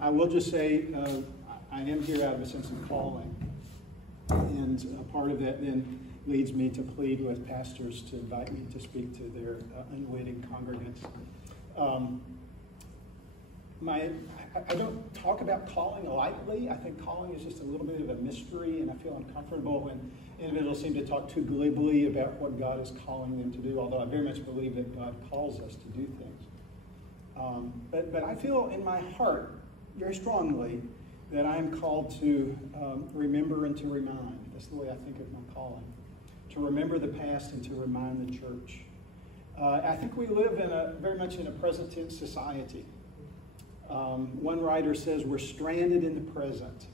I will just say I am here out of a sense of calling. And part of that then leads me to plead with pastors to invite me to speak to their unwitting congregants. I don't talk about calling lightly. I think calling is just a little bit of a mystery, and I feel uncomfortable when individuals seem to talk too glibly about what God is calling them to do, although I very much believe that God calls us to do things. But I feel in my heart very strongly that I am called to remember and to remind. That's the way I think of my calling. To remember the past and to remind the church. I think we live very much in a present tense society. One writer says we're stranded in the present.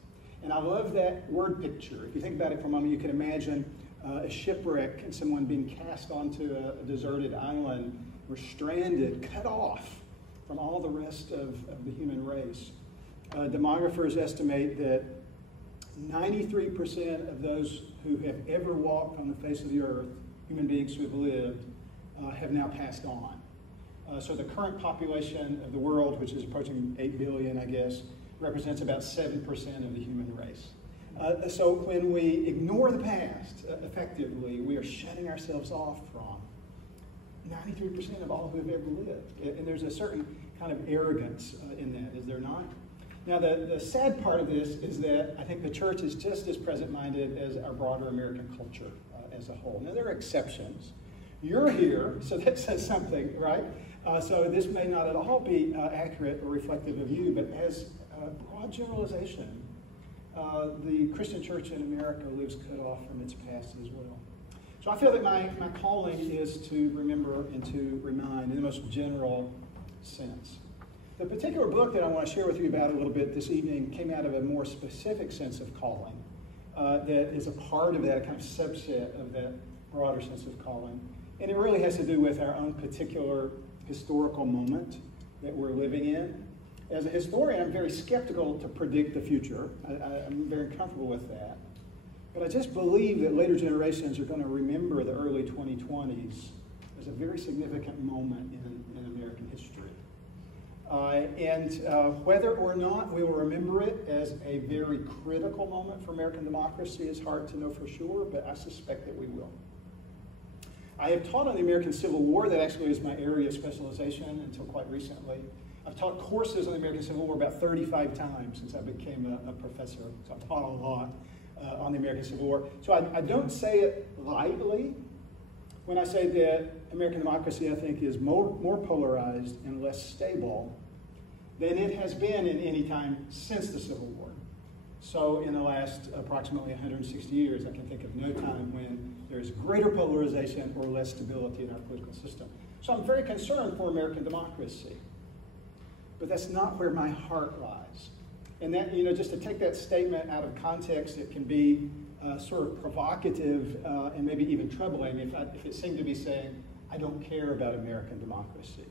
And I love that word picture. If you think about it for a moment, you can imagine a shipwreck and someone being cast onto a deserted island. We're stranded, cut off from all the rest of the human race. Demographers estimate that 93% of those who have ever walked on the face of the earth, human beings who have lived, have now passed on. So the current population of the world, which is approaching 8 billion, I guess, represents about 7% of the human race. So when we ignore the past, effectively, we are shutting ourselves off from 93% of all who have ever lived. And there's a certain kind of arrogance in that, is there not? Now, the sad part of this is that I think the church is just as present-minded as our broader American culture as a whole. Now, there are exceptions. You're here, so that says something, right? So this may not at all be accurate or reflective of you, but as a broad generalization, the Christian church in America lives cut off from its past as well. So I feel that my calling is to remember and to remind in the most general sense. The particular book that I want to share with you about a little bit this evening came out of a more specific sense of calling that is a part of that, a kind of subset of that broader sense of calling. And it really has to do with our own particular historical moment that we're living in. As a historian, I'm very skeptical to predict the future. I'm very comfortable with that. But I just believe that later generations are going to remember the early 2020s as a very significant moment in American history. Whether or not we will remember it as a very critical moment for American democracy is hard to know for sure, but I suspect that we will. I have taught on the American Civil War. That actually is my area of specialization until quite recently. I've taught courses on the American Civil War about 35 times since I became a professor. So I've taught a lot on the American Civil War. So I don't say it lightly when I say that American democracy, I think, is more polarized and less stable than it has been in any time since the Civil War. So in the last approximately 160 years, I can think of no time when there's greater polarization or less stability in our political system. So I'm very concerned for American democracy. But that's not where my heart lies. And that, just to take that statement out of context, it can be sort of provocative and maybe even troubling if it seemed to be saying, I don't care about American democracy.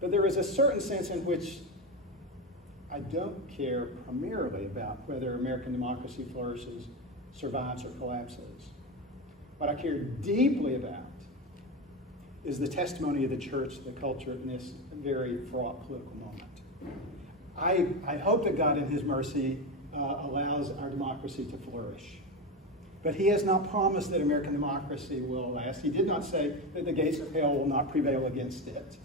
But there is a certain sense in which I don't care primarily about whether American democracy flourishes, survives, or collapses. What I care deeply about is the testimony of the church to the culture in this very fraught political moment. I hope that God in his mercy allows our democracy to flourish. But he has not promised that American democracy will last. He did not say that the gates of hell will not prevail against it.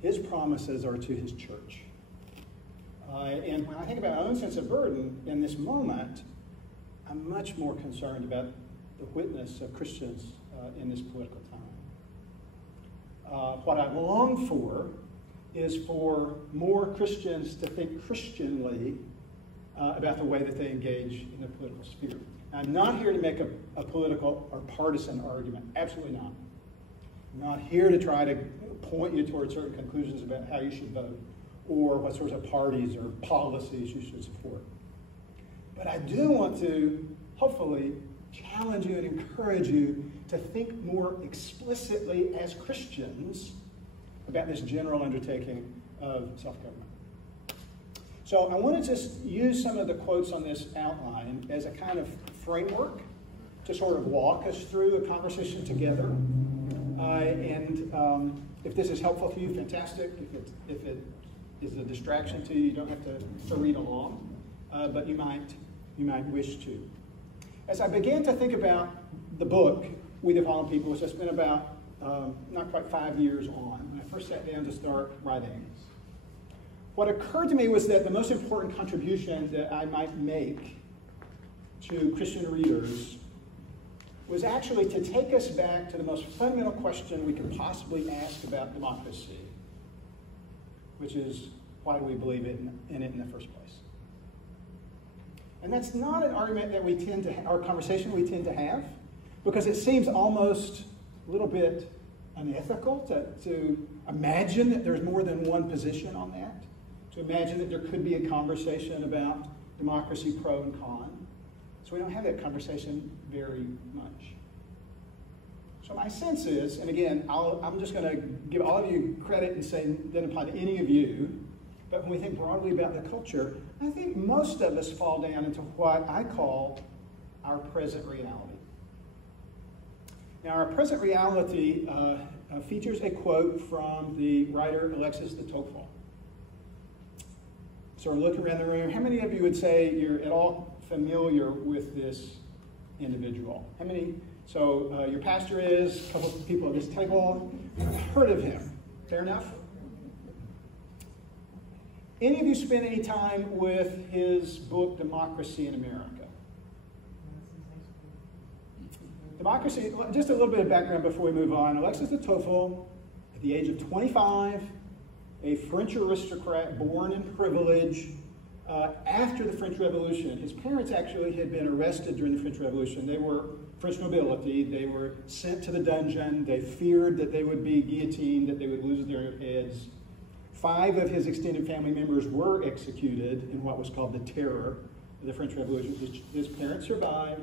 His promises are to his church. And when I think about my own sense of burden in this moment, I'm much more concerned about the witness of Christians in this political time. What I long for is for more Christians to think Christianly about the way that they engage in the political sphere. I'm not here to make a political or partisan argument. Absolutely not. I'm not here to try to point you towards certain conclusions about how you should vote or what sorts of parties or policies you should support. But I do want to, hopefully, challenge you and encourage you to think more explicitly as Christians about this general undertaking of self-government. So I want to just use some of the quotes on this outline as a kind of framework to sort of walk us through a conversation together. If this is helpful to you, fantastic. If it is a distraction to you. You don't have to read along, but you might wish to. As I began to think about the book, We the Fallen People, which I spent about not quite 5 years on, when I first sat down to start writing, what occurred to me was that the most important contribution that I might make to Christian readers was actually to take us back to the most fundamental question we could possibly ask about democracy, which is, why do we believe in it in the first place? And that's not an argument that we tend to, or conversation we tend to have, because it seems almost a little bit unethical to imagine that there's more than one position on that, to imagine that there could be a conversation about democracy pro and con. So we don't have that conversation very much. So my sense is, and again, I'm just going to give all of you credit and say it doesn't apply to any of you, but when we think broadly about the culture, I think most of us fall down into what I call our present reality. Now, our present reality features a quote from the writer Alexis de Tocqueville. So we're looking around the room. How many of you would say you're at all familiar with this individual? How many? So your pastor is, a couple of people at this table, heard of him. Fair enough? Any of you spend any time with his book, Democracy in America? Democracy, just a little bit of background before we move on. Alexis de Tocqueville, at the age of 25, a French aristocrat born in privilege after the French Revolution. His parents actually had been arrested during the French Revolution. They were French nobility. They were sent to the dungeon. They feared that they would be guillotined, that they would lose their heads. 5 of his extended family members were executed in what was called the Terror of the French Revolution. His parents survived.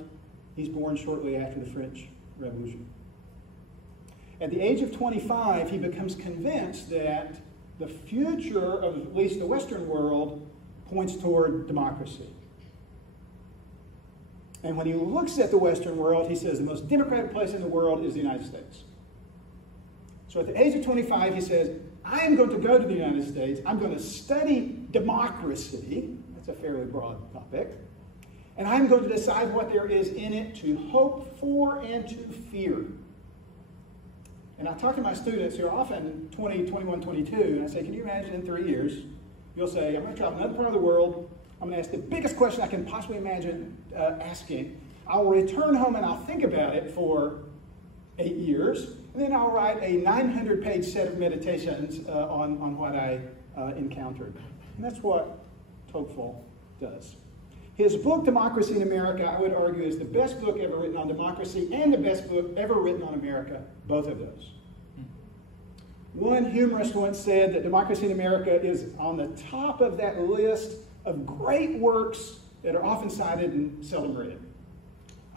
He's born shortly after the French Revolution. At the age of 25, he becomes convinced that the future of at least the Western world points toward democracy. And when he looks at the Western world, he says the most democratic place in the world is the United States. So at the age of 25, he says, I am going to go to the United States. I'm going to study democracy. That's a fairly broad topic. And I'm going to decide what there is in it to hope for and to fear. And I talk to my students who are often 20, 21, 22, and I say, can you imagine in 3 years, you'll say, I'm going to travel another part of the world. I'm going to ask the biggest question I can possibly imagine asking. I'll return home and I'll think about it for 8 years. And then I'll write a 900-page set of meditations on what I encountered. And that's what Tocqueville does. His book, Democracy in America, I would argue is the best book ever written on democracy and the best book ever written on America, both of those. One humorist once said that Democracy in America is on the top of that list of great works that are often cited and seldom read.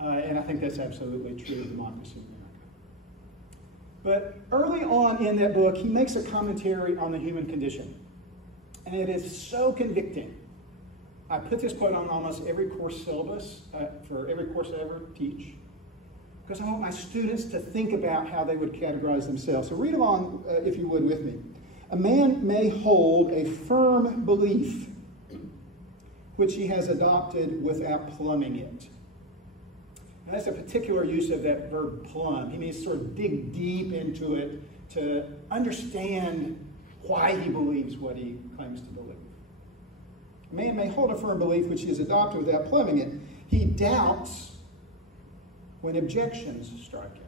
And I think that's absolutely true of Democracy in America. But early on in that book, he makes a commentary on the human condition. And it is so convicting. I put this quote on almost every course syllabus for every course I ever teach, because I want my students to think about how they would categorize themselves. So read along, if you would, with me. A man may hold a firm belief which he has adopted without plumbing it. And that's a particular use of that verb plumb. He means to sort of dig deep into it to understand why he believes what he claims to believe. A man may hold a firm belief which he has adopted without plumbing it. He doubts when objections strike him.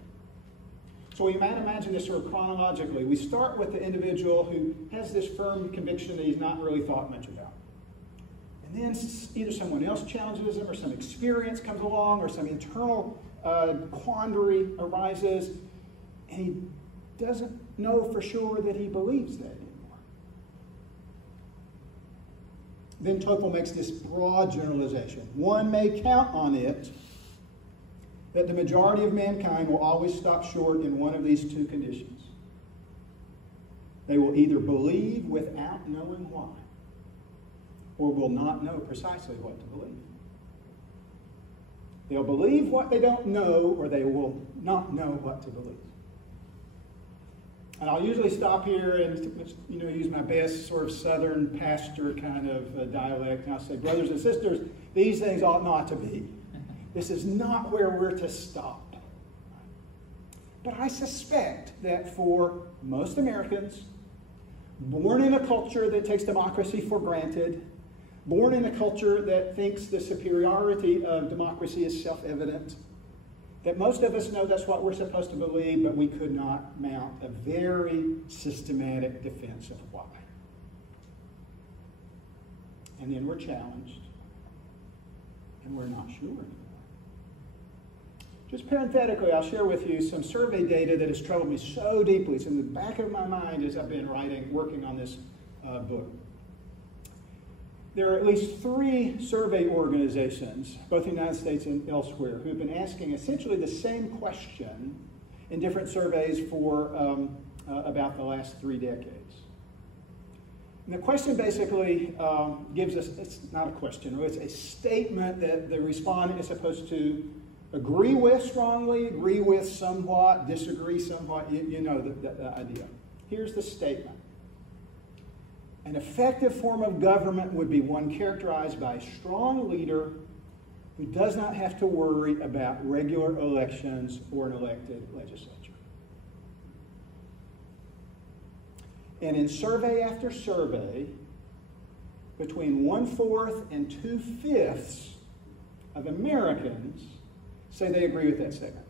So we might imagine this sort of chronologically. We start with the individual who has this firm conviction that he's not really thought much about. And then either someone else challenges him, or some experience comes along, or some internal quandary arises, and he doesn't know for sure that he believes that anymore. Then Tocqueville makes this broad generalization. One may count on it that the majority of mankind will always stop short in one of these two conditions. They will either believe without knowing why, or will not know precisely what to believe. They'll believe what they don't know, or they will not know what to believe. And I'll usually stop here and use my best sort of Southern pastor kind of dialect. And I'll say, brothers and sisters, these things ought not to be. This is not where we're to stop. But I suspect that for most Americans, born in a culture that takes democracy for granted, born in a culture that thinks the superiority of democracy is self-evident, that most of us know that's what we're supposed to believe, but we could not mount a very systematic defense of why. And then we're challenged, and we're not sure anymore. Just parenthetically, I'll share with you some survey data that has troubled me so deeply. It's in the back of my mind as I've been working on this book. There are at least 3 survey organizations, both in the United States and elsewhere, who have been asking essentially the same question in different surveys for about the last 3 decades. And the question basically gives us, it's not a question, it's a statement that the respondent is supposed to agree with strongly, agree with somewhat, disagree somewhat, you know the idea. Here's the statement. An effective form of government would be one characterized by a strong leader who does not have to worry about regular elections or an elected legislature. And in survey after survey, between 1/4 and 2/5 of Americans say they agree with that statement.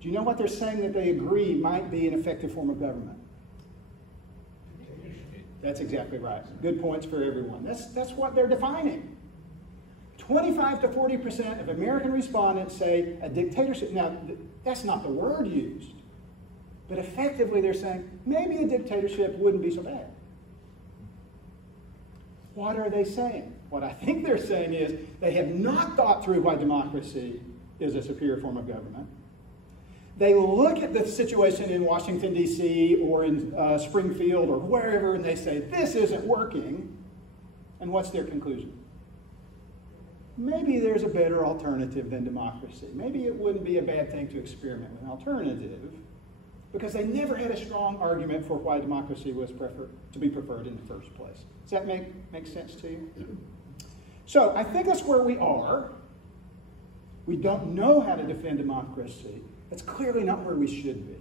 Do you know what they're saying that they agree might be an effective form of government? That's exactly right. Good points for everyone. That's what they're defining. 25 to 40% of American respondents say a dictatorship. Now, that's not the word used. But effectively, they're saying maybe a dictatorship wouldn't be so bad. What are they saying? What I think they're saying is they have not thought through why democracy is a superior form of government. They look at the situation in Washington, D.C. or in Springfield or wherever, and they say, this isn't working. And what's their conclusion? Maybe there's a better alternative than democracy. Maybe it wouldn't be a bad thing to experiment with an alternative, because they never had a strong argument for why democracy was to be preferred in the first place. Does that make sense to you? Yeah. So I think that's where we are. We don't know how to defend democracy. That's clearly not where we should be.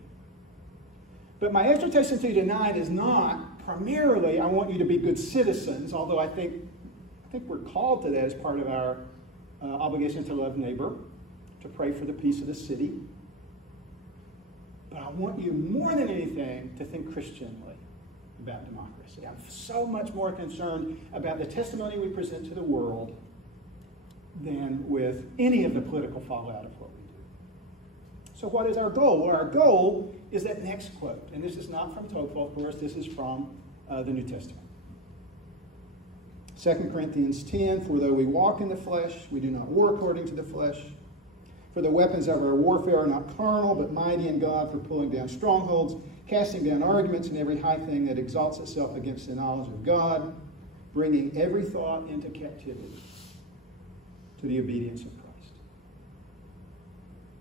But my exhortation to you tonight is not primarily, I want you to be good citizens, although I think we're called to that as part of our obligation to love neighbor, to pray for the peace of the city. But I want you more than anything to think Christianly about democracy. I'm so much more concerned about the testimony we present to the world than with any of the political fallout of what we do. So what is our goal? Well, our goal is that next quote. And this is not from Tocqueville, of course. This is from the New Testament. 2 Corinthians 10, for though we walk in the flesh, we do not war according to the flesh. For the weapons of our warfare are not carnal, but mighty in God for pulling down strongholds, casting down arguments and every high thing that exalts itself against the knowledge of God, bringing every thought into captivity to the obedience of Christ.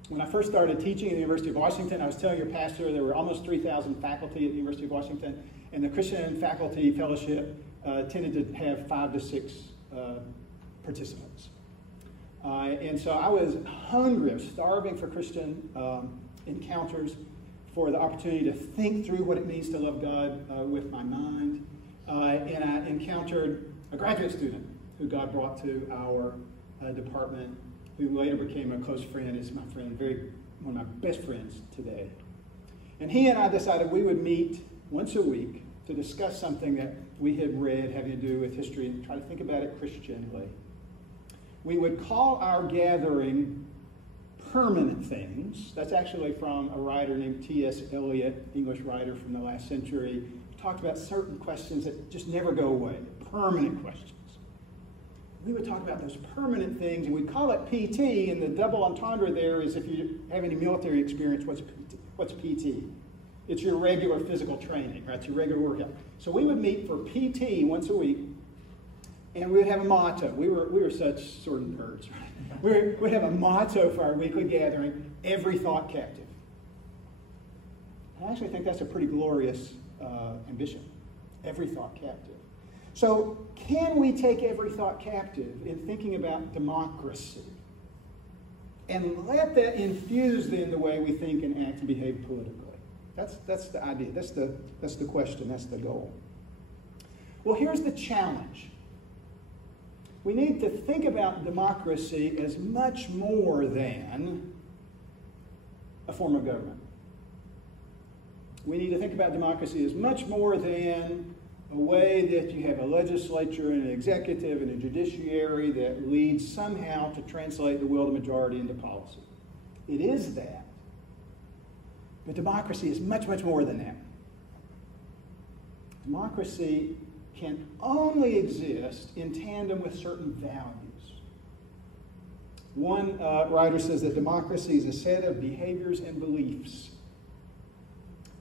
When I first started teaching at the University of Washington, I was telling your pastor there were almost 3,000 faculty at the University of Washington, and the Christian Faculty Fellowship tended to have 5 to 6 participants. And so I was hungry, I was starving for Christian encounters, for the opportunity to think through what it means to love God with my mind. And I encountered a graduate student who God brought to our department, who later became a close friend, is my friend, one of my best friends today. And he and I decided we would meet once a week to discuss something that we had read having to do with history and try to think about it Christianly. We would call our gathering Permanent Things. That's actually from a writer named T.S. Eliot, English writer from the last century, who talked about certain questions that just never go away, permanent questions. We would talk about those permanent things, and we'd call it PT, and the double entendre there is, if you have any military experience, what's PT? It's your regular physical training, right? It's your regular workout. So we would meet for PT once a week And we would have a motto. We were such sort of nerds, right? We'd have a motto for our weekly gathering: every thought captive. I actually think that's a pretty glorious ambition. Every thought captive. So can we take every thought captive in thinking about democracy and let that infuse then the way we think and act and behave politically? That's the idea. That's the question. That's the goal. Well, here's the challenge. We need to think about democracy as much more than a form of government. We need to think about democracy as much more than a way that you have a legislature and an executive and a judiciary that leads somehow to translate the will of the majority into policy. It is that. But democracy is much, much more than that. Democracy can only exist in tandem with certain values. One writer says that democracy is a set of behaviors and beliefs.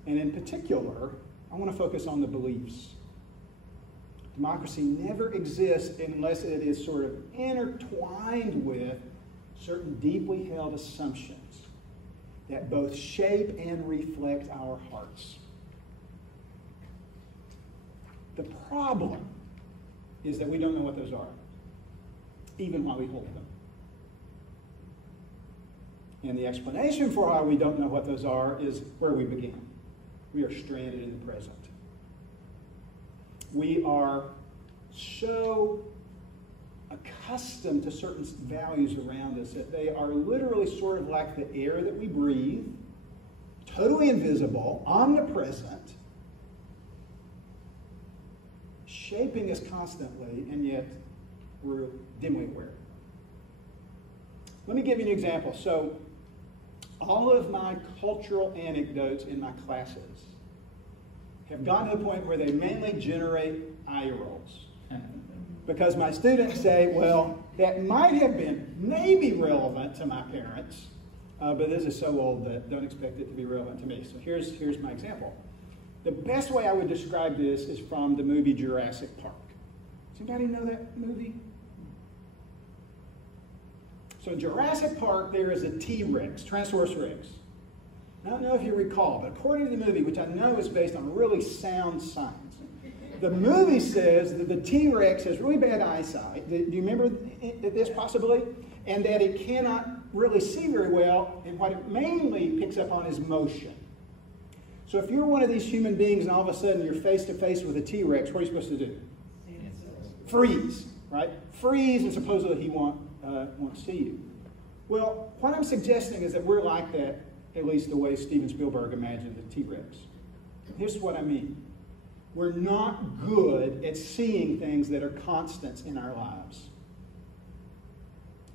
And in particular, I want to focus on the beliefs. Democracy never exists unless it is sort of intertwined with certain deeply held assumptions that both shape and reflect our hearts. The problem is that we don't know what those are, even while we hold them. And the explanation for why we don't know what those are is where we begin. We are stranded in the present. We are so accustomed to certain values around us that they are literally sort of like the air that we breathe, totally invisible, omnipresent, shaping us constantly, and yet we're dimly aware. Let me give you an example. So, all of my cultural anecdotes in my classes have gotten to the point where they mainly generate eye rolls. Because my students say, well, that might have been maybe relevant to my parents, but this is so old that don't expect it to be relevant to me. So here's my example. The best way I would describe this is from the movie Jurassic Park. Does anybody know that movie? So in Jurassic Park, there is a T-Rex, Tyrannosaurus Rex. I don't know if you recall, but according to the movie, which I know is based on really sound science, the movie says that the T-Rex has really bad eyesight. Do you remember this possibly? And that it cannot really see very well, and what it mainly picks up on is motion. So if you're one of these human beings and all of a sudden you're face to face with a T-Rex, what are you supposed to do? Freeze, right? Freeze, and supposedly he won't see you. Well, what I'm suggesting is that we're like that, at least the way Steven Spielberg imagined the T-Rex. Here's what I mean. We're not good at seeing things that are constants in our lives.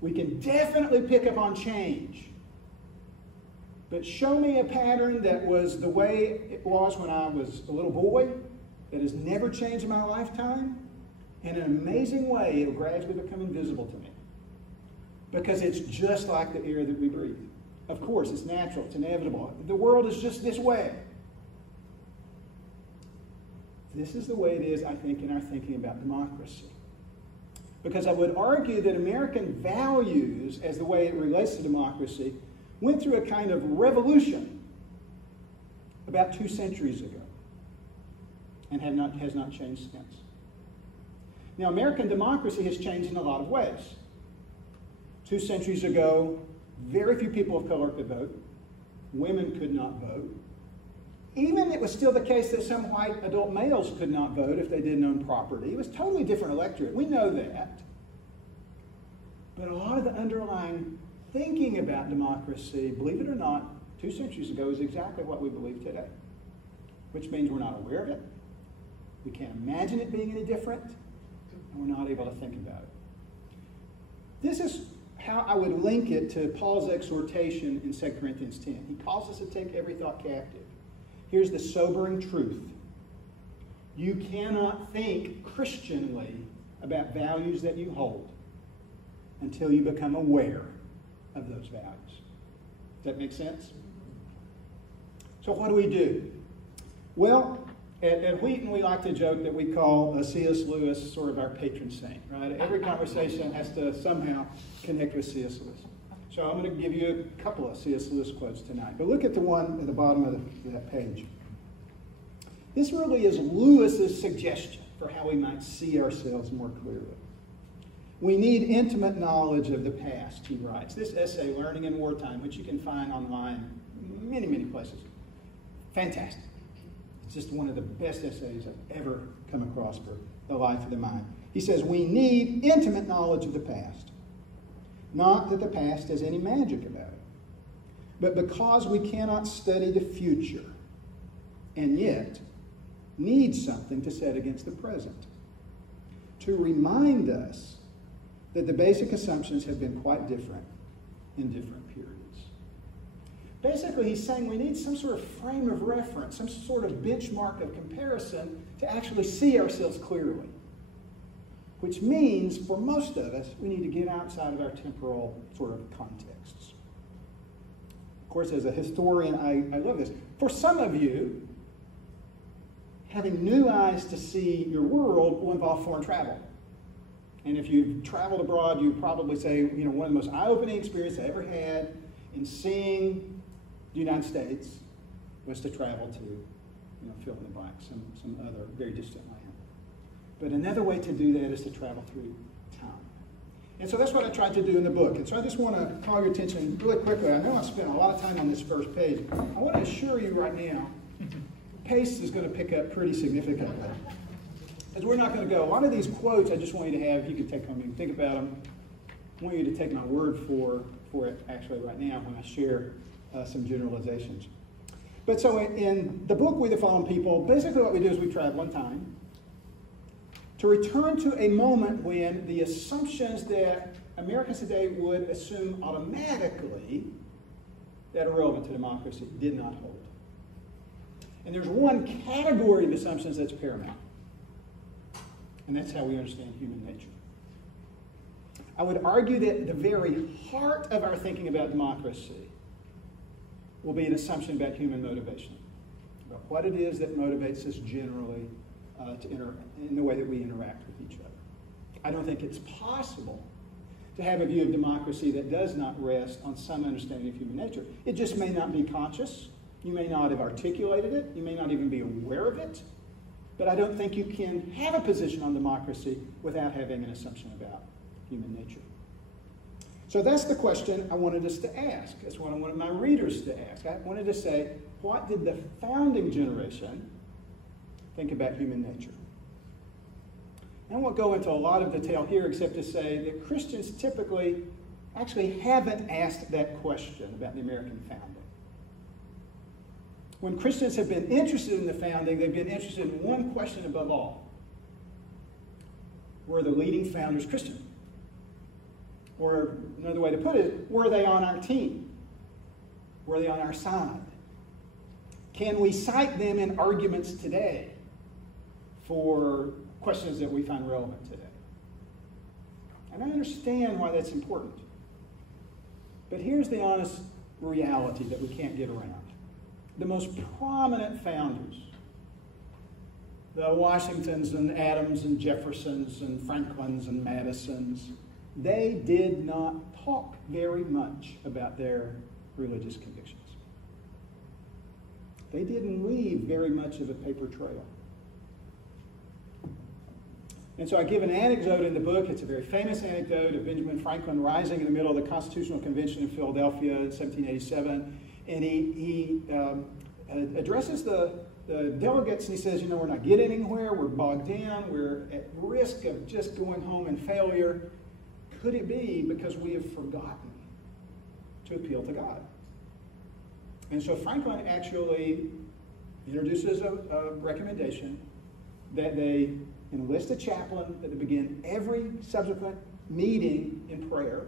We can definitely pick up on change. But show me a pattern that was the way it was when I was a little boy, that has never changed in my lifetime, in an amazing way, it'll gradually become invisible to me. Because it's just like the air that we breathe. Of course, it's natural, it's inevitable. The world is just this way. This is the way it is, I think, in our thinking about democracy. Because I would argue that American values, as the way it relates to democracy, went through a kind of revolution about 2 centuries ago and has not changed since. Now, American democracy has changed in a lot of ways. 2 centuries ago, very few people of color could vote. Women could not vote. Even it was still the case that some white adult males could not vote if they didn't own property. It was a totally different electorate. We know that. But a lot of the underlying thinking about democracy, believe it or not, 2 centuries ago is exactly what we believe today. Which means we're not aware of it. We can't imagine it being any different. And we're not able to think about it. This is how I would link it to Paul's exhortation in 2 Corinthians 10. He calls us to take every thought captive. Here's the sobering truth. You cannot think Christianly about values that you hold until you become aware of those values. Does that make sense? So what do we do? Well, At Wheaton, we like to joke that we call C.S. Lewis sort of our patron saint, right? Every conversation has to somehow connect with C.S. Lewis. So I'm going to give you a couple of C.S. Lewis quotes tonight. But look at the one at the bottom of that page. This really is Lewis's suggestion for how we might see ourselves more clearly. We need intimate knowledge of the past, he writes. This essay, Learning in Wartime, which you can find online many, many places. Fantastic. It's just one of the best essays I've ever come across for the life of the mind. He says, we need intimate knowledge of the past. Not that the past has any magic about it, but because we cannot study the future and yet need something to set against the present, to remind us that the basic assumptions have been quite different in different periods. Basically, he's saying we need some sort of frame of reference, some sort of benchmark of comparison to actually see ourselves clearly. Which means, for most of us, we need to get outside of our temporal sort of contexts. Of course, as a historian, I love this. For some of you, having new eyes to see your world will involve foreign travel. And if you've traveled abroad, you probably say, one of the most eye-opening experiences I ever had in seeing the United States was to travel to, fill in the blank, some other very distant land. But another way to do that is to travel through time. And so that's what I tried to do in the book. And so I just want to call your attention really quickly. I know I spent a lot of time on this first page. I want to assure you right now, pace is going to pick up pretty significantly. As we're not going to go. A lot of these quotes I just want you to have, you can take home, you can think about them. I want you to take my word for it actually right now when I share some generalizations. But so in the book, We the Fallen People, basically what we do is we travel in time to return to a moment when the assumptions that Americans today would assume automatically that are relevant to democracy did not hold. And there's one category of assumptions that's paramount. And that's how we understand human nature. I would argue that the very heart of our thinking about democracy will be an assumption about human motivation, about what it is that motivates us generally in the way that we interact with each other. I don't think it's possible to have a view of democracy that does not rest on some understanding of human nature. It just may not be conscious. You may not have articulated it. You may not even be aware of it. But I don't think you can have a position on democracy without having an assumption about human nature. So that's the question I wanted us to ask. That's what I wanted my readers to ask. I wanted to say, what did the founding generation think about human nature? And I won't go into a lot of detail here except to say that Christians typically actually haven't asked that question about the American founding. When Christians have been interested in the founding, they've been interested in one question above all. Were the leading founders Christian? Or another way to put it, were they on our team? Were they on our side? Can we cite them in arguments today for questions that we find relevant today? And I understand why that's important. But here's the honest reality that we can't get around. The most prominent founders, the Washingtons and Adams and Jeffersons and Franklins and Madisons, they did not talk very much about their religious convictions. They didn't leave very much of a paper trail. And so I give an anecdote in the book. It's a very famous anecdote of Benjamin Franklin rising in the middle of the Constitutional Convention in Philadelphia in 1787. And he addresses the delegates and he says, we're not getting anywhere. We're bogged down. We're at risk of just going home in failure. Could it be because we have forgotten to appeal to God? And so Franklin actually introduces a recommendation that they enlist a chaplain, that they begin every subsequent meeting in prayer,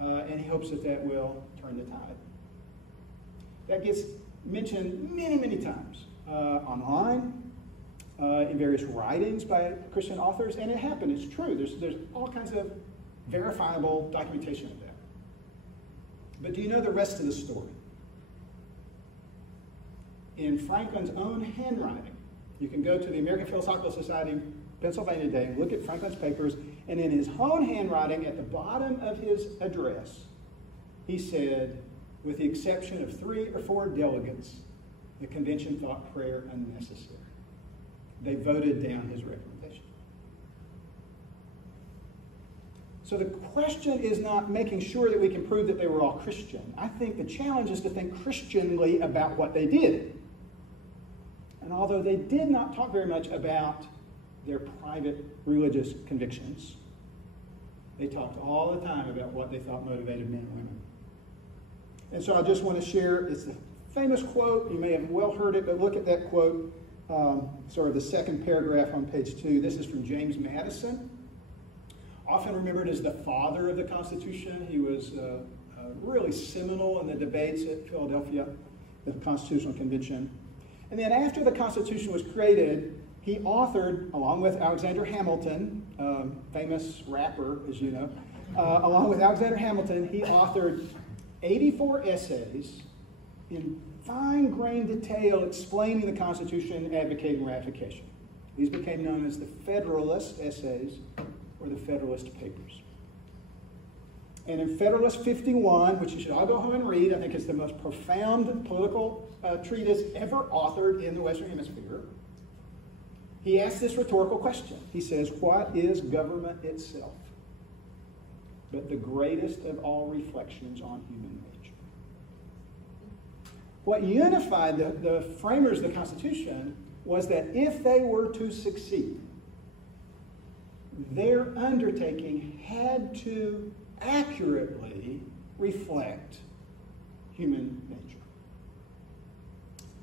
and he hopes that will turn the tide. That gets mentioned many, many times online, in various writings by Christian authors, and it happened. It's true. There's all kinds of verifiable documentation of that. But do you know the rest of the story? In Franklin's own handwriting, You can go to the American Philosophical Society, Pennsylvania Day, and look at Franklin's papers, and in his own handwriting, at the bottom of his address, he said, with the exception of 3 or 4 delegates, the convention thought prayer unnecessary. They voted down his recommendation. So the question is not making sure that we can prove that they were all Christian. I think the challenge is to think Christianly about what they did. And although they did not talk very much about their private religious convictions, they talked all the time about what they thought motivated men and women. And so I just want to share, it's a famous quote. You may have well heard it, but look at that quote, sort of the second paragraph on page 2. This is from James Madison, often remembered as the father of the Constitution. He was really seminal in the debates at Philadelphia, the Constitutional Convention. And then after the Constitution was created, he authored, along with Alexander Hamilton, famous rapper, as you know, along with Alexander Hamilton, he authored 84 essays in fine-grained detail explaining the Constitution and advocating ratification. These became known as the Federalist Essays or the Federalist Papers. And in Federalist 51, which you should all go home and read, I think it's the most profound political treatise ever authored in the Western Hemisphere, he asks this rhetorical question. He says, what is government itself but the greatest of all reflections on human nature? What unified the framers of the Constitution was that if they were to succeed, their undertaking had to accurately reflect human nature.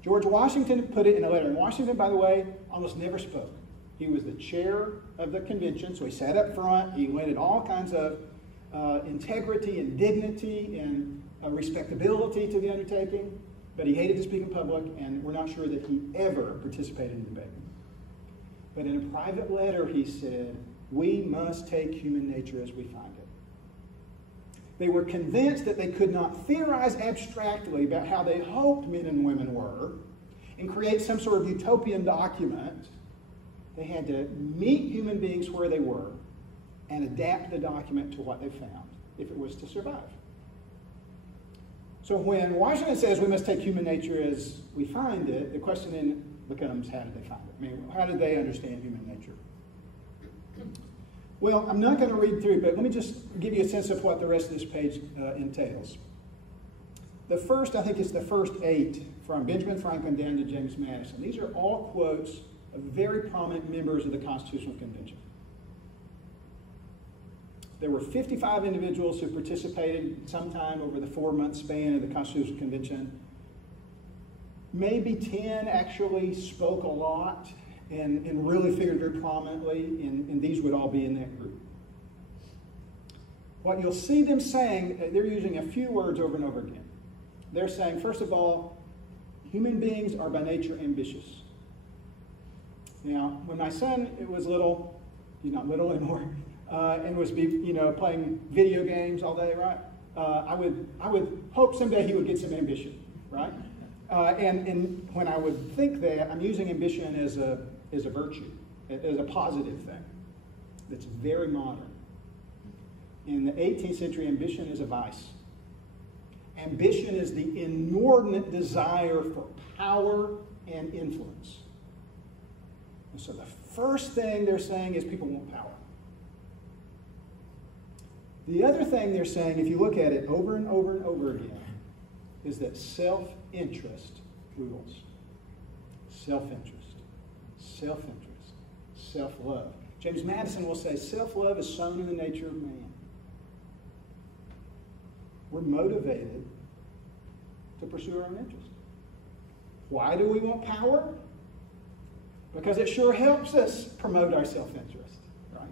George Washington put it in a letter. And Washington, by the way, almost never spoke. He was the chair of the convention, so he sat up front. He went in all kinds of integrity and dignity and respectability to the undertaking, but he hated to speak in public, and we're not sure that he ever participated in debate. But in a private letter, he said, we must take human nature as we find it. They were convinced that they could not theorize abstractly about how they hoped men and women were and create some sort of utopian document. They had to meet human beings where they were and adapt the document to what they found if it was to survive. So when Washington says we must take human nature as we find it, the question then becomes, how did they find it? I mean, how did they understand human nature? Well, I'm not going to read through, but let me just give you a sense of what the rest of this page entails. The first, I think it's the first 8, from Benjamin Franklin down to James Madison. These are all quotes of very prominent members of the Constitutional Convention. There were 55 individuals who participated sometime over the 4-month span of the Constitutional Convention. Maybe 10 actually spoke a lot and really figured very prominently, and these would all be in that group. What you'll see them saying, they're using a few words over and over again. They're saying, first of all, human beings are by nature ambitious. Now, when my son was little, he's not little anymore, and was playing video games all day, right? I would hope someday he would get some ambition, right? And when I would think that, I'm using ambition as a virtue, as a positive thing that's very modern. In the 18th century, ambition is a vice. Ambition is the inordinate desire for power and influence. And so the first thing they're saying is people want power. The other thing they're saying, if you look at it over and over and over again, is that self-interest rules. Self-interest, self-interest, self-love. James Madison will say self-love is sown in the nature of man. We're motivated to pursue our own interest. Why do we want power? Because it sure helps us promote our self-interest, right?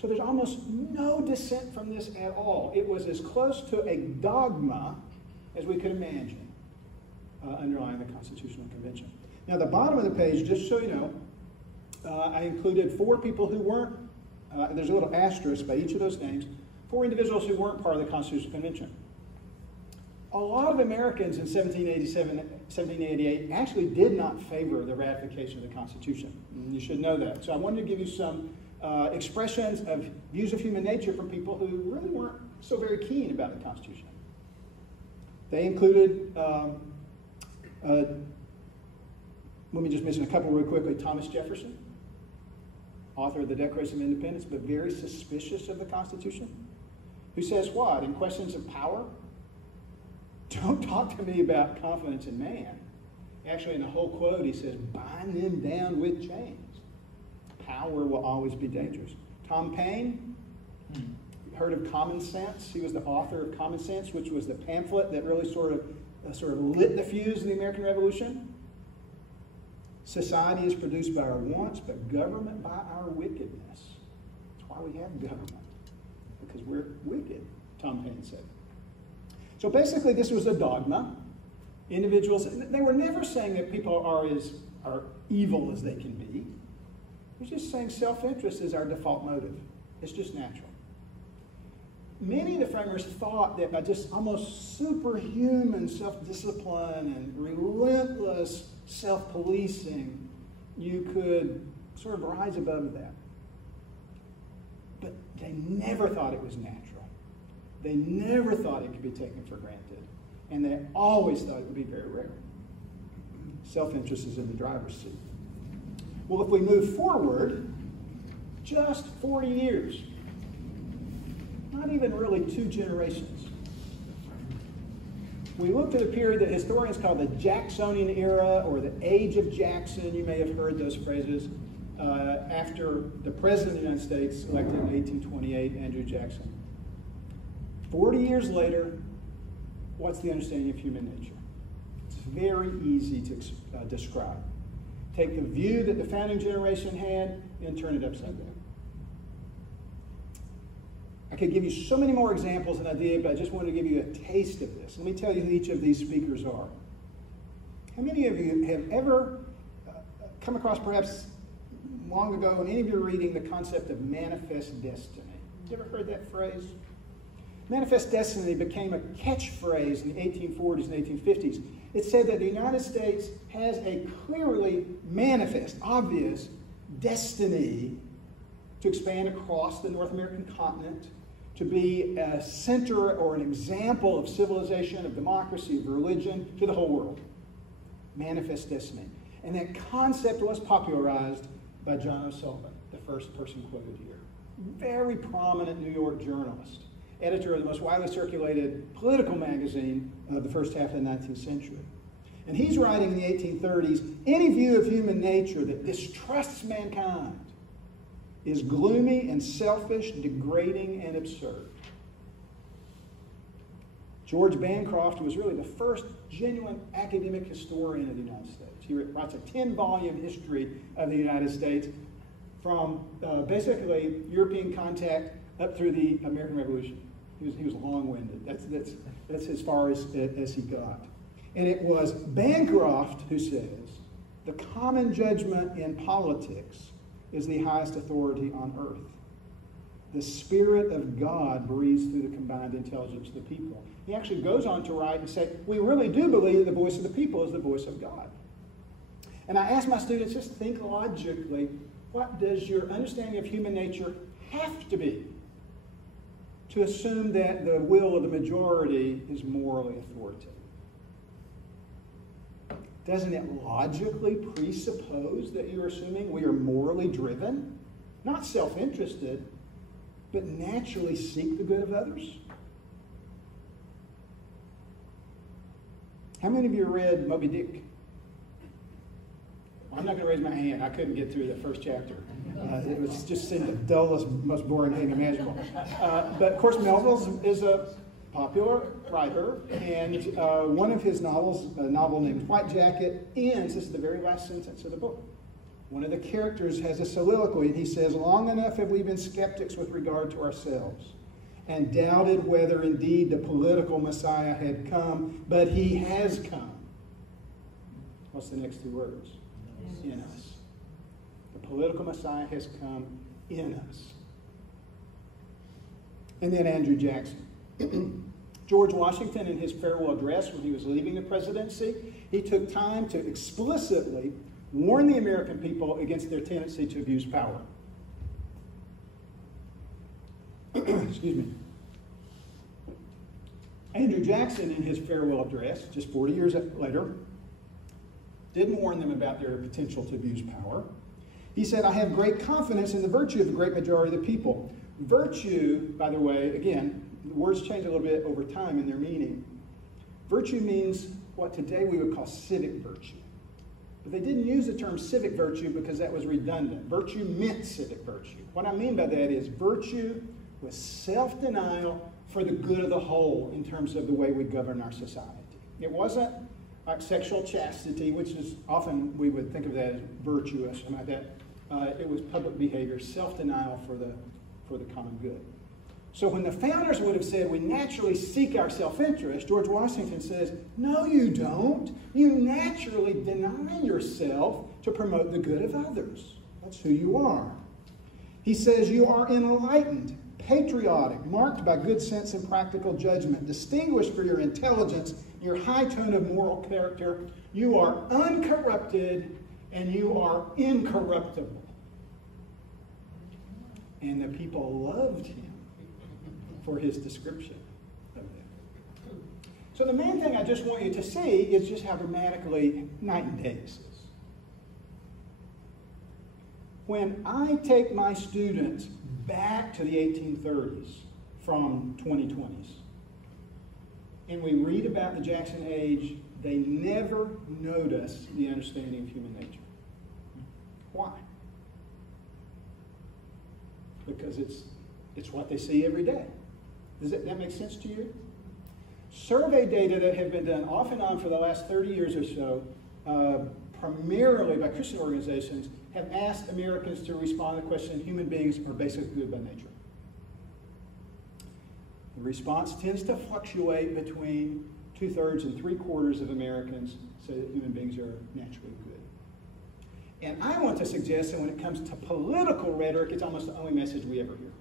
So there's almost no dissent from this at all. It was as close to a dogma as we could imagine underlying the Constitutional Convention. Now, the bottom of the page, just so you know, I included 4 people who weren't, there's a little asterisk by each of those names, 4 individuals who weren't part of the Constitutional Convention. A lot of Americans in 1787 1788, actually did not favor the ratification of the Constitution. You should know that. So I wanted to give you some expressions of views of human nature from people who really weren't so very keen about the Constitution. They included, let me just mention a couple real quickly. Thomas Jefferson, author of the Declaration of Independence, but very suspicious of the Constitution, who says what? In questions of power, don't talk to me about confidence in man. Actually, in the whole quote, he says, bind them down with chains. Power will always be dangerous. Tom Paine, heard of Common Sense? He was the author of Common Sense, which was the pamphlet that really sort of lit the fuse in the American Revolution. Society is produced by our wants, but government by our wickedness. That's why we have government, because we're wicked, Tom Paine said. So basically, this was a dogma. Individuals, they were never saying that people are evil as they can be. They're just saying self-interest is our default motive. It's just natural. Many of the framers thought that by just almost superhuman self-discipline and relentless self-policing, you could sort of rise above that. But they never thought it was natural. They never thought it could be taken for granted. And they always thought it would be very rare. Self-interest is in the driver's seat. Well, if we move forward just 40 years, not even really 2 generations, we looked at a period that historians call the Jacksonian Era, or the Age of Jackson. You may have heard those phrases, after the President of the United States, elected in 1828, Andrew Jackson. 40 years later, what's the understanding of human nature? It's very easy to describe. Take the view that the founding generation had and turn it upside down. I could give you so many more examples and ideas, but I just wanted to give you a taste of this. Let me tell you who each of these speakers are. How many of you have ever come across, perhaps long ago, in any of your reading, the concept of manifest destiny? You ever heard that phrase? Manifest destiny became a catchphrase in the 1840s and 1850s. It said that the United States has a clearly manifest, obvious destiny to expand across the North American continent, to be a center or an example of civilization, of democracy, of religion to the whole world. Manifest destiny. And that concept was popularized by John O'Sullivan, the first person quoted here. Very prominent New York journalist, editor of the most widely circulated political magazine of the first half of the 19th century. And he's writing in the 1830s, any view of human nature that distrusts mankind is gloomy and selfish, degrading and absurd. George Bancroft was really the first genuine academic historian of the United States. He writes a 10-volume history of the United States from basically European contact up through the American Revolution. He was long-winded. That's as far as he got. And it was Bancroft who says, the common judgment in politics is the highest authority on earth. The Spirit of God breathes through the combined intelligence of the people. He actually goes on to write and say, we really do believe that the voice of the people is the voice of God. And I ask my students, just think logically, what does your understanding of human nature have to be to assume that the will of the majority is morally authoritative? Doesn't it logically presuppose that you're assuming we are morally driven, not self-interested, but naturally seek the good of others? How many of you read Moby Dick? I'm not going to raise my hand. I couldn't get through the first chapter. It was just the dullest, most boring thing imaginable. But of course, Melville is a popular writer, and one of his novels, a novel named White Jacket, ends, this is the very last sentence of the book. One of the characters has a soliloquy, and he says, long enough have we been skeptics with regard to ourselves, and doubted whether indeed the political Messiah had come, but he has come. What's the next 2 words? In us. The political Messiah has come in us. And then Andrew Jackson. George Washington, in his farewell address when he was leaving the presidency, he took time to explicitly warn the American people against their tendency to abuse power. Excuse me. Andrew Jackson, in his farewell address, just 40 years later, didn't warn them about their potential to abuse power. He said, "I have great confidence in the virtue of the great majority of the people." Virtue, by the way, again, the words change a little bit over time in their meaning. Virtue means what today we would call civic virtue. But they didn't use the term civic virtue because that was redundant. Virtue meant civic virtue. What I mean by that is virtue was self-denial for the good of the whole in terms of the way we govern our society. It wasn't like sexual chastity, which is often we would think of that as virtuous, something like that. It was public behavior, self-denial for the common good. So when the founders would have said we naturally seek our self-interest, George Washington says, no, you don't. You naturally deny yourself to promote the good of others. That's who you are. He says you are enlightened, patriotic, marked by good sense and practical judgment, distinguished for your intelligence, your high tone of moral character. You are uncorrupted and you are incorruptible. And the people loved him for his description of them. So the main thing I just want you to see is just how dramatically night and day this is. When I take my students back to the 1830s from 2020s, and we read about the Jackson Age, they never notice the understanding of human nature. Why? Because it's what they see every day. Does that make sense to you? Survey data that have been done off and on for the last 30 years or so, primarily by Christian organizations, have asked Americans to respond to the question, human beings are basically good by nature. The response tends to fluctuate between 2/3 and 3/4 of Americans say that human beings are naturally good. And I want to suggest that when it comes to political rhetoric, it's almost the only message we ever hear.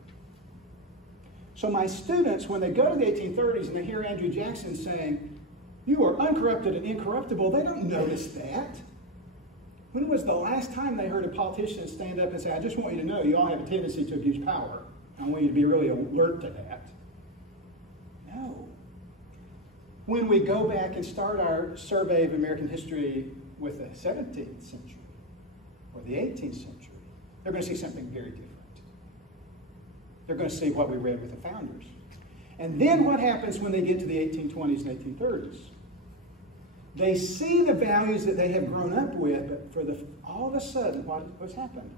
So my students, when they go to the 1830s and they hear Andrew Jackson saying, you are uncorrupted and incorruptible, they don't notice that. When was the last time they heard a politician stand up and say, I just want you to know you all have a tendency to abuse power. I want you to be really alert to that. No. When we go back and start our survey of American history with the 17th century or the 18th century, they're going to see something very different. They're going to see what we read with the founders. And then what happens when they get to the 1820s and 1830s? They see the values that they have grown up with, but all of a sudden, what's happened?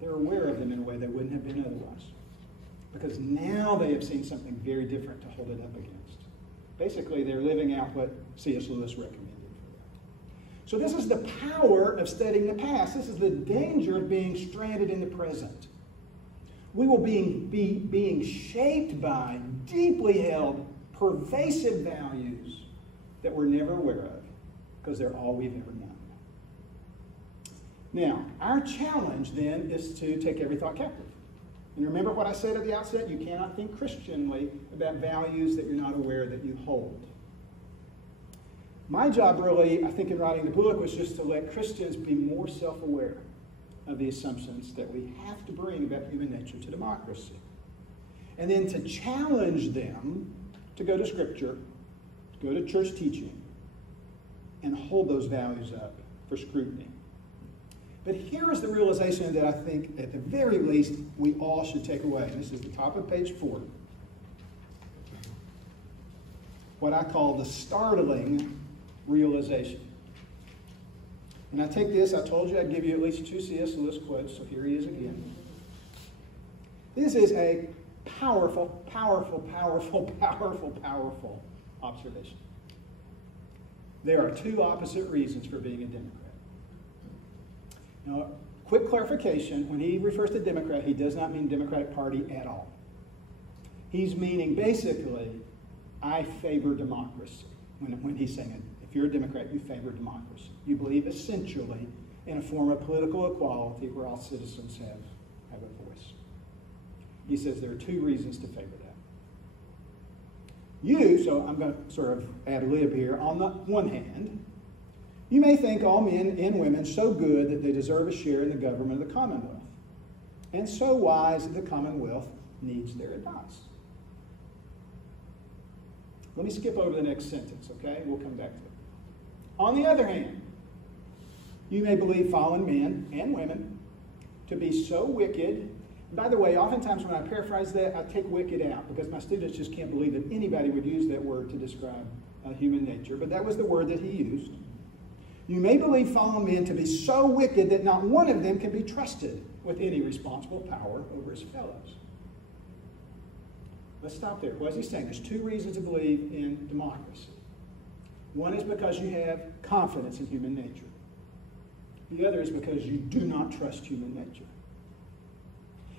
They're aware of them in a way they wouldn't have been otherwise. Because now they have seen something very different to hold it up against. Basically, they're living out what C.S. Lewis recommended for them. So this is the power of studying the past. This is the danger of being stranded in the present. We will be being shaped by deeply held, pervasive values that we're never aware of because they're all we've ever known. Now, our challenge then is to take every thought captive. And remember what I said at the outset, you cannot think Christianly about values that you're not aware that you hold. My job really, I think in writing the book, was just to let Christians be more self-aware of the assumptions that we have to bring about human nature to democracy. And then to challenge them to go to Scripture, to go to church teaching, and hold those values up for scrutiny. But here is the realization that I think, at the very least, we all should take away. And this is the top of page 4. What I call the startling realization. And I take this, I told you I'd give you at least 2 C.S. Lewis quotes, so here he is again. This is a powerful, powerful, powerful, powerful, powerful observation. There are 2 opposite reasons for being a Democrat. Now, quick clarification, when he refers to Democrat, he does not mean Democratic Party at all. He's meaning basically, I favor democracy. When he's saying it, if you're a Democrat, you favor democracy. You believe essentially in a form of political equality where all citizens have a voice. He says there are 2 reasons to favor that. So I'm going to sort of ad lib here. On the one hand, you may think all men and women so good that they deserve a share in the government of the Commonwealth, and so wise that the Commonwealth needs their advice. Let me skip over the next sentence, okay? We'll come back to it. On the other hand, you may believe fallen men and women to be so wicked. By the way, oftentimes when I paraphrase that, I take wicked out because my students just can't believe that anybody would use that word to describe human nature. But that was the word that he used. You may believe fallen men to be so wicked that not one of them can be trusted with any responsible power over his fellows. Let's stop there. What is he saying? There's two reasons to believe in democracy. One is because you have confidence in human nature. The other is because you do not trust human nature.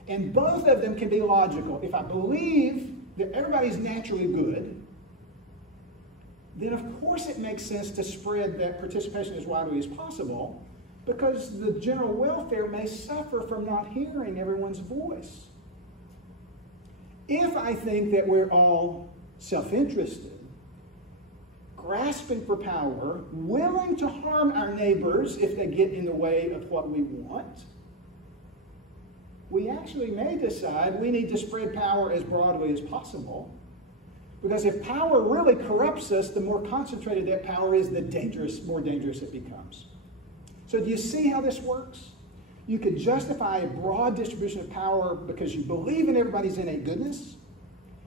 And both of them can be logical. If I believe that everybody's naturally good, then of course it makes sense to spread that participation as widely as possible, because the general welfare may suffer from not hearing everyone's voice. If I think that we're all self-interested, grasping for power, willing to harm our neighbors if they get in the way of what we want, we actually may decide we need to spread power as broadly as possible. Because if power really corrupts us, the more concentrated that power is, the more dangerous it becomes. So do you see how this works? You could justify a broad distribution of power because you believe in everybody's innate goodness.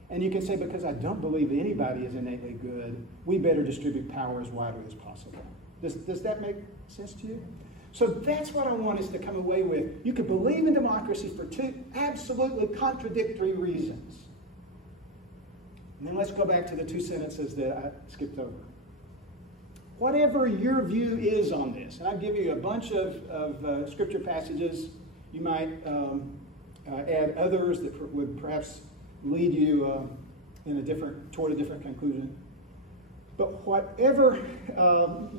And you can say, because I don't believe anybody is innately good, we better distribute power as widely as possible. Does that make sense to you? So that's what I want us to come away with. You could believe in democracy for two absolutely contradictory reasons. And then let's go back to the two sentences that I skipped over. Whatever your view is on this, and I'll give you a bunch of scripture passages. You might add others that would perhaps lead you toward a different conclusion. But whatever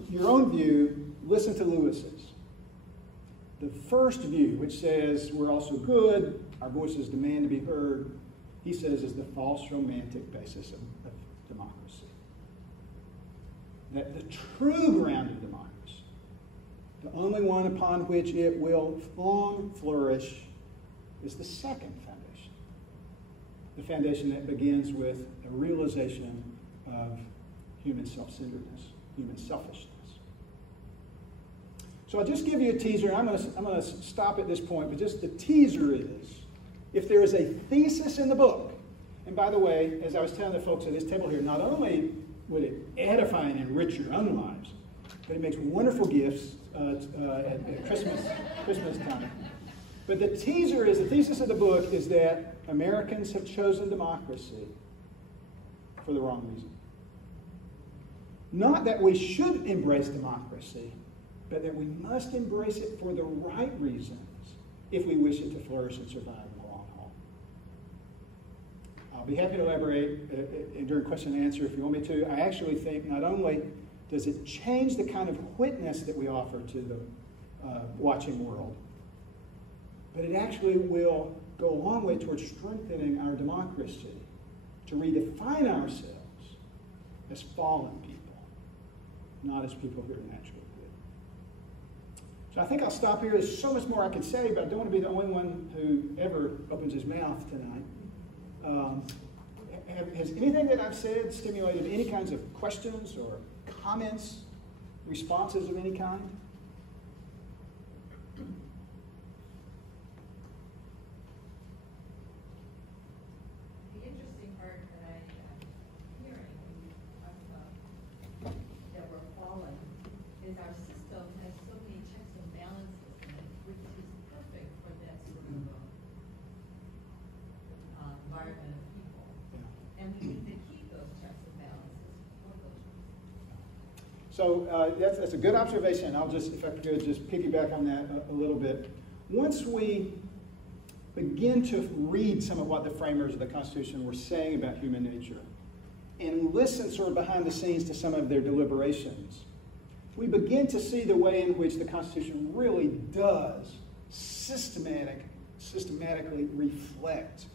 your own view, listen to Lewis's. The first view, which says we're also good, our voices demand to be heard, he says is the false romantic basis of democracy. That the true ground of democracy, the only one upon which it will long flourish, is the second foundation. The foundation that begins with a realization of human self-centeredness, human selfishness. So I'll just give you a teaser, and I'm going to stop at this point, but just the teaser is, if there is a thesis in the book, and by the way, as I was telling the folks at this table here, not only would it edify and enrich your own lives, but it makes wonderful gifts at Christmas time. But the teaser is, the thesis of the book is that Americans have chosen democracy for the wrong reason. Not that we should embrace democracy, but that we must embrace it for the right reasons if we wish it to flourish and survive in the long haul. I'll be happy to elaborate during question and answer if you want me to. I actually think not only does it change the kind of witness that we offer to the watching world, but it actually will go a long way towards strengthening our democracy to redefine ourselves as fallen people, not as people who are naturally good. So I think I'll stop here. There's so much more I could say, but I don't want to be the only one who ever opens his mouth tonight. Has anything that I've said stimulated any kinds of questions or comments, responses of any kind? The interesting part that I am hearing when you talk about that we're fallen is our system has so many checks and balances in it, which is perfect for that sort of environment of people. And we need to keep those checks and balances for those reasons. So that's a good observation. I'll just, if I could, just piggyback on that a little bit. Once we begin to read some of what the framers of the Constitution were saying about human nature and listen sort of behind the scenes to some of their deliberations, we begin to see the way in which the Constitution really does systematically reflect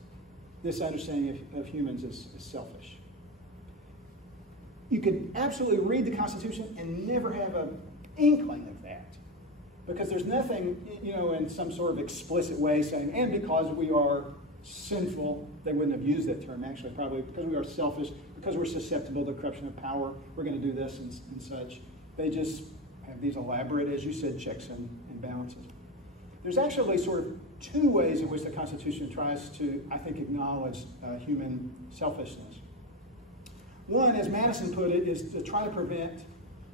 this understanding of humans as selfish. you could absolutely read the Constitution and never have an inkling of that. Because there's nothing, in some sort of explicit way saying, and because we are sinful, they wouldn't have used that term actually, probably because we are selfish, because we're susceptible to corruption of power, we're going to do this and such. They just have these elaborate, as you said, checks and balances. There's actually sort of two ways in which the Constitution tries to, I think, acknowledge human selfishness. One, as Madison put it, is to try to prevent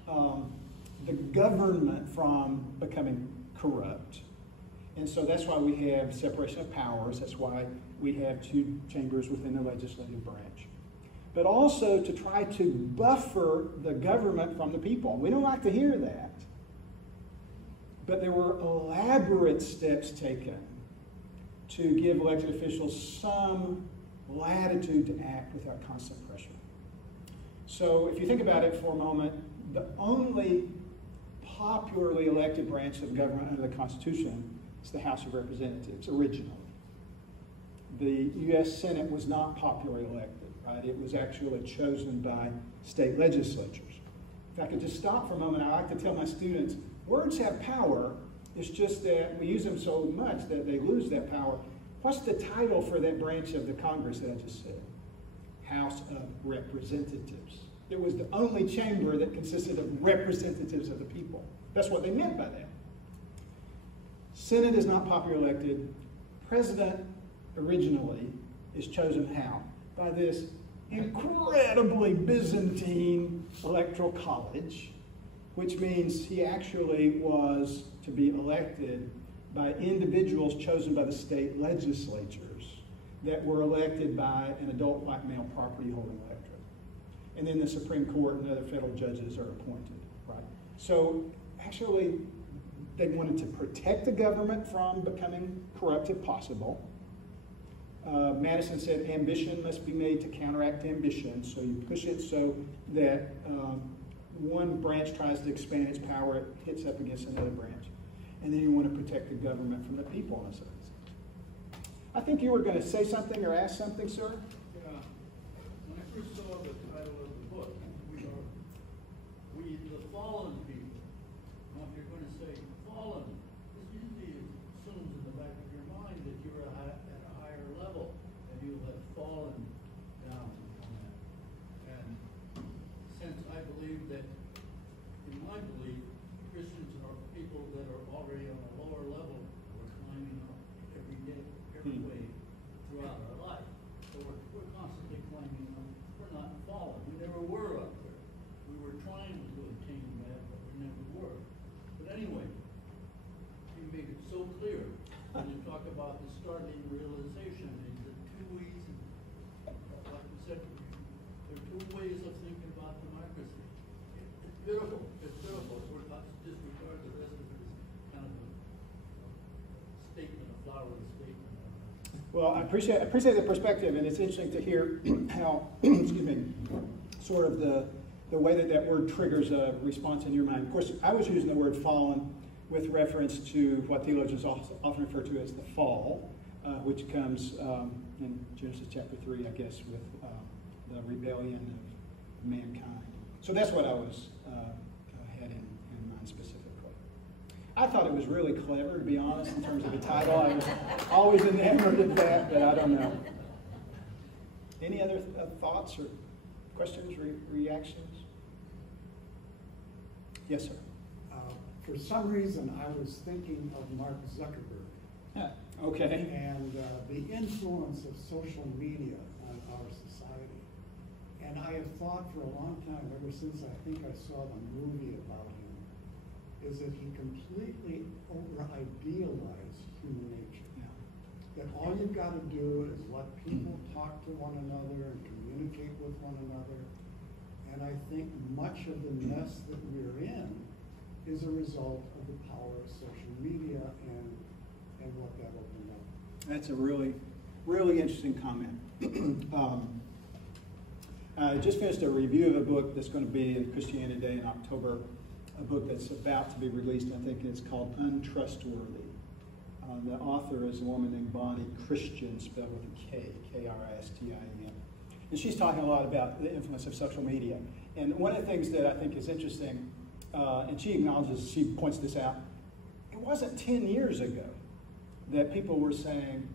the government from becoming corrupt. And so that's why we have separation of powers. That's why we have two chambers within the legislative branch. But also to try to buffer the government from the people. We don't like to hear that. But there were elaborate steps taken to give elected officials some latitude to act without constant pressure. So if you think about it for a moment, the only popularly elected branch of government under the Constitution is the House of Representatives, originally. The U.S. Senate was not popularly elected, right? It was actually chosen by state legislatures. If I could just stop for a moment, I like to tell my students, words have power. It's just that we use them so much that they lose that power. What's the title for that branch of the Congress that I just said? House of Representatives. It was the only chamber that consisted of representatives of the people. That's what they meant by that. Senate is not popularly elected. President originally is chosen how? By this incredibly Byzantine electoral college, which means he actually was to be elected by individuals chosen by the state legislatures that were elected by an adult white male property holding electorate. And then the Supreme Court and other federal judges are appointed, right? So actually, they wanted to protect the government from becoming corrupt if possible. Madison said ambition must be made to counteract ambition, so you push it so that one branch tries to expand its power, it hits up against another branch. And then you want to protect the government from the people in a sense. I think you were going to say something or ask something, sir? Yeah. When I first saw the title of the book, we the fallen people. Now, if you're going to say fallen, this usually assumes in the back of your mind that you're at a higher level and you have fallen down on that. And since I believe that, in my belief, Christians are people that are already on a lower level, we're climbing up every day, every way throughout our life. So we're constantly climbing up. We're not fallen. We never were up there. We were trying to attain that, but we never were. But anyway, you made it so clear when you talk about the startling realization. These are two ways, like you said, there are two ways of thinking about democracy. It's beautiful. It's beautiful. We're not to disregard the rest of it as kind of a statement, a flowery statement. Well, I appreciate the perspective, and it's interesting to hear how, excuse me, sort of the way that word triggers a response in your mind. Of course, I was using the word fallen with reference to what theologians often refer to as the fall, which comes in Genesis chapter 3, I guess, with the rebellion of mankind. So that's what I was had in mind specifically. I thought it was really clever, to be honest, in terms of the title. I was always enamored of that, but I don't know. Any other thoughts or questions, reactions? Yes, sir. For some reason, I was thinking of Mark Zuckerberg. Yeah. Okay. And the influence of social media on our society. And I have thought for a long time, ever since I think I saw the movie about him, is that he completely over-idealized human nature. Yeah. That all you've got to do is let people talk to one another and communicate with one another. And I think much of the mess that we're in is a result of the power of social media and what that opened up. That's a really, really interesting comment. I just finished a review of a book that's going to be in Christianity Today in October, a book that's about to be released. I think it's called Untrustworthy. The author is a woman named Bonnie Christian, spelled with a K, K-R-I-S-T-I-N. And she's talking a lot about the influence of social media. And one of the things that I think is interesting, and she points this out, it wasn't 10 years ago that people were saying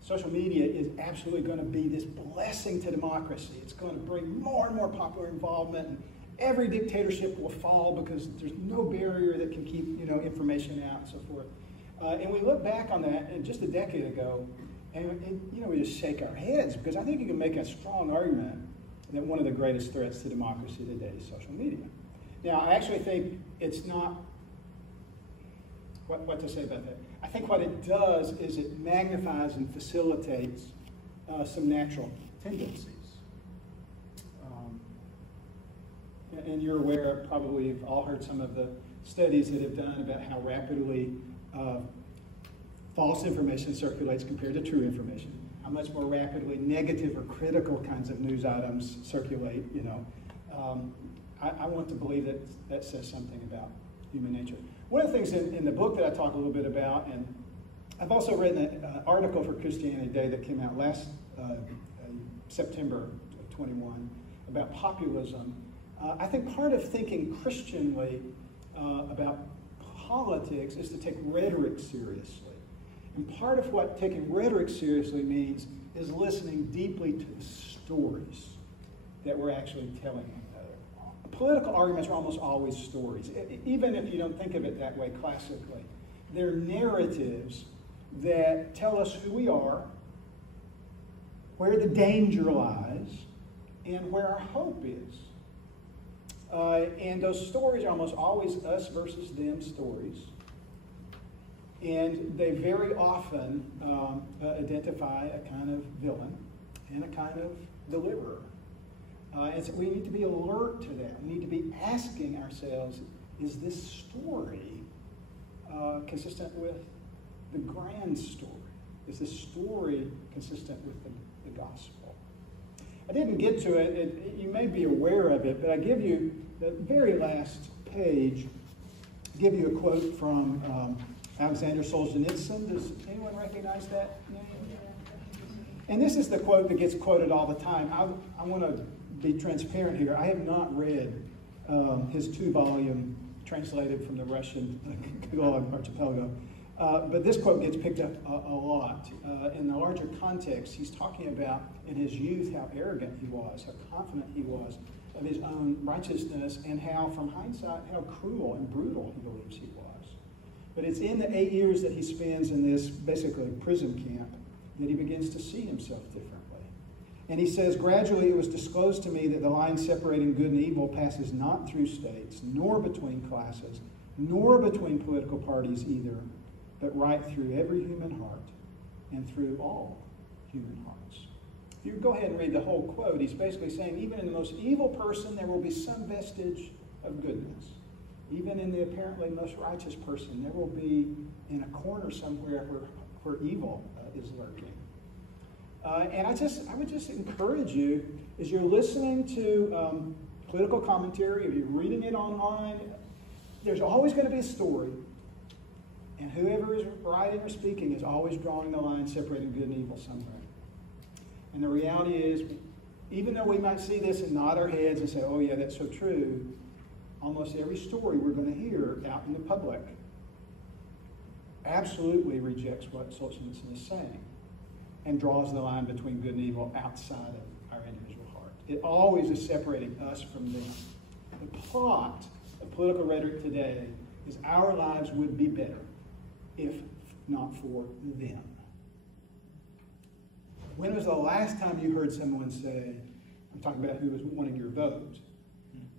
social media is absolutely going to be this blessing to democracy. It's going to bring more and more popular involvement, and every dictatorship will fall because there's no barrier that can keep information out and so forth. And we look back on that just a decade ago, and we just shake our heads, because I think you can make a strong argument that one of the greatest threats to democracy today is social media. Now, I actually think it's not, what to say about that? I think what it does is it magnifies and facilitates some natural tendencies. And you're aware, probably you've all heard some of the studies that have done about how rapidly false information circulates compared to true information. How much more rapidly negative or critical kinds of news items circulate, I want to believe that says something about human nature. One of the things in the book that I talk a little bit about, and I've also written an article for Christianity Today that came out last September of 21 about populism. I think part of thinking Christianly about politics is to take rhetoric seriously. And part of what taking rhetoric seriously means is listening deeply to the stories that we're actually telling one another. Political arguments are almost always stories, even if you don't think of it that way classically. They're narratives that tell us who we are, where the danger lies, and where our hope is. And those stories are almost always us versus them stories. And they very often identify a kind of villain and a kind of deliverer. And so we need to be alert to that. We need to be asking ourselves, is this story consistent with the grand story? Is this story consistent with the gospel? I didn't get to it. You may be aware of it, but I give you the very last page, give you a quote from Alexander Solzhenitsyn. Does anyone recognize that name? And this is the quote that gets quoted all the time. I want to be transparent here. I have not read his 2-volume translated from the Russian Gulag archipelago. But this quote gets picked up a lot. In the larger context, he's talking about in his youth how arrogant he was, how confident he was of his own righteousness, and how, from hindsight, how cruel and brutal he believes he was. But it's in the 8 years that he spends in this basically prison camp that he begins to see himself differently. And he says, gradually it was disclosed to me that the line separating good and evil passes not through states, nor between classes, nor between political parties either, but right through every human heart and through all human hearts. If you go ahead and read the whole quote, he's basically saying even in the most evil person there will be some vestige of goodness. Even in the apparently most righteous person, there will be in a corner somewhere where evil is lurking. And I would just encourage you, as you're listening to political commentary, if you're reading it online, there's always going to be a story. And whoever is writing or speaking is always drawing the line separating good and evil somewhere. And the reality is, even though we might see this and nod our heads and say, oh yeah, that's so true, almost every story we're going to hear out in the public absolutely rejects what Solzhenitsyn is saying and draws the line between good and evil outside of our individual heart. It always is separating us from them. The plot of political rhetoric today is our lives would be better if not for them. When was the last time you heard someone say, I'm talking about who was wanting your vote,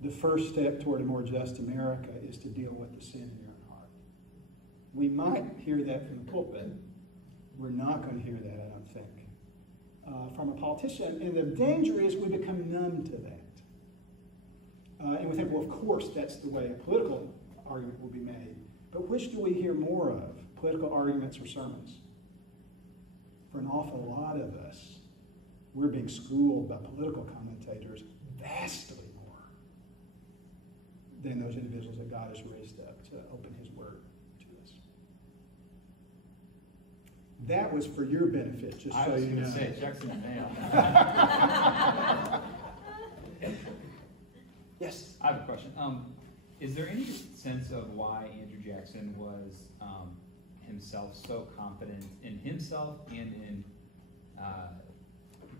the first step toward a more just America is to deal with the sin in your own heart? We might hear that from the pulpit. We're not going to hear that, I don't think, from a politician. And the danger is we become numb to that. And we think, well, of course, that's the way a political argument will be made. But which do we hear more of, political arguments or sermons? For an awful lot of us, we're being schooled by political commentators vastly more than those individuals that God has raised up to open his word to us. That was for your benefit, just so you know. I was going to say, Jackson, man. Yes. I have a question. Is there any sense of why Andrew Jackson was himself so confident in himself and in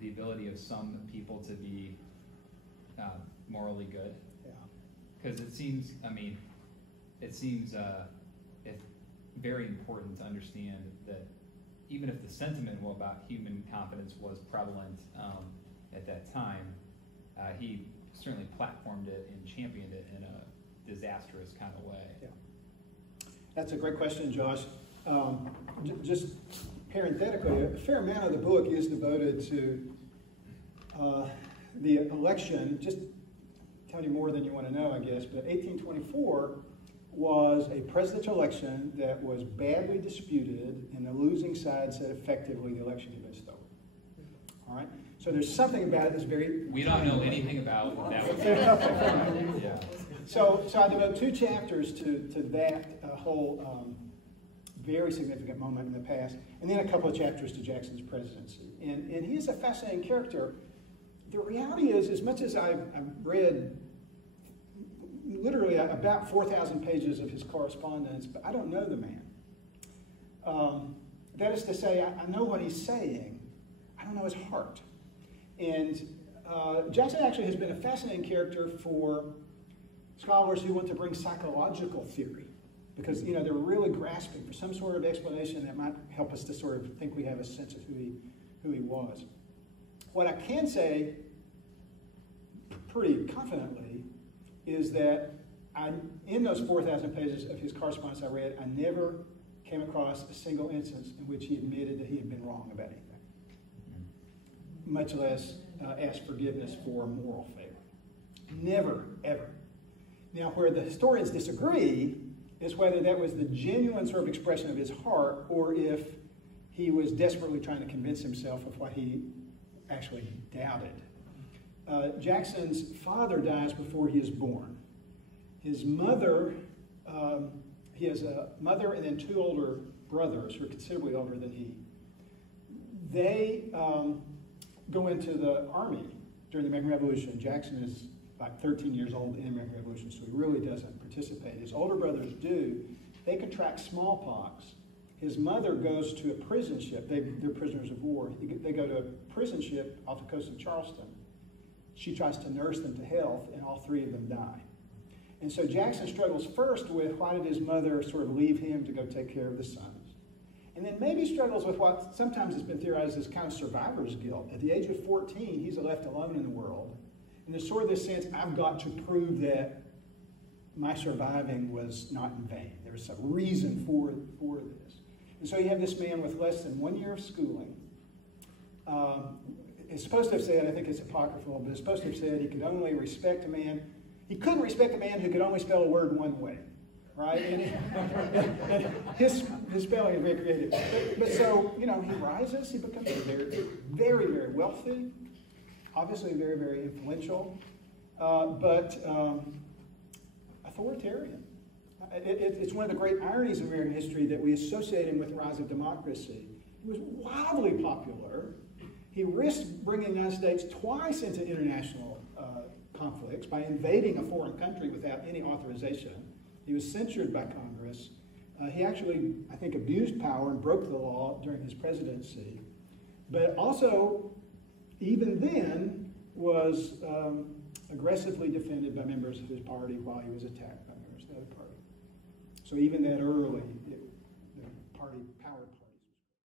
the ability of some people to be morally good? Yeah. Because it seems, it's very important to understand that even if the sentiment about human confidence was prevalent at that time, he certainly platformed it and championed it in a disastrous kind of way. Yeah. That's a great question, Josh. Just parenthetically, a fair amount of the book is devoted to the election. Just tell you more than you want to know, I guess, but 1824 was a presidential election that was badly disputed, and the losing side said effectively the election had been stolen. All right? So there's something about it that's very... We don't know anything about that. Yeah. So I devote 2 chapters to that whole very significant moment in the past, and then a couple of chapters to Jackson's presidency. And he's a fascinating character. The reality is, as much as I've read literally about 4,000 pages of his correspondence, but I don't know the man. That is to say, I know what he's saying. I don't know his heart. And Jackson actually has been a fascinating character for scholars who want to bring psychological theory, because they're really grasping for some sort of explanation that might help us to sort of think we have a sense of who he was. What I can say pretty confidently is that in those 4,000 pages of his correspondence I read, I never came across a single instance in which he admitted that he had been wrong about anything, much less asked forgiveness for a moral failure. Never, ever. Now, where the historians disagree is whether that was the genuine sort of expression of his heart, or if he was desperately trying to convince himself of what he actually doubted. Jackson's father dies before he is born. His mother, he has a mother and then 2 older brothers who are considerably older than he. They go into the army during the American Revolution. Jackson is like 13 years old in the American Revolution, so he really doesn't participate. His older brothers do. They contract smallpox. His mother goes to a prison ship. They're prisoners of war. They go to a prison ship off the coast of Charleston. She tries to nurse them to health, and all 3 of them die. And so Jackson struggles first with why did his mother sort of leave him to go take care of the sons? And then maybe struggles with what sometimes has been theorized as kind of survivor's guilt. At the age of 14, he's left alone in the world. And there's sort of this sense, I've got to prove that my surviving was not in vain. There was some reason for this. And so you have this man with less than 1 year of schooling. It's supposed to have said, I think it's apocryphal, but it's supposed to have said he could only respect a man. He couldn't respect a man who could only spell a word one way, right? And his spelling is very creative. But so, he rises, he becomes very, very, very wealthy, obviously very, very influential, but authoritarian. It's one of the great ironies of American history that we associate him with the rise of democracy. He was wildly popular. He risked bringing the United States twice into international conflicts by invading a foreign country without any authorization. He was censured by Congress. He actually, I think, abused power and broke the law during his presidency. But also, even then, was aggressively defended by members of his party while he was attacked by members of the other party. So even that early, the party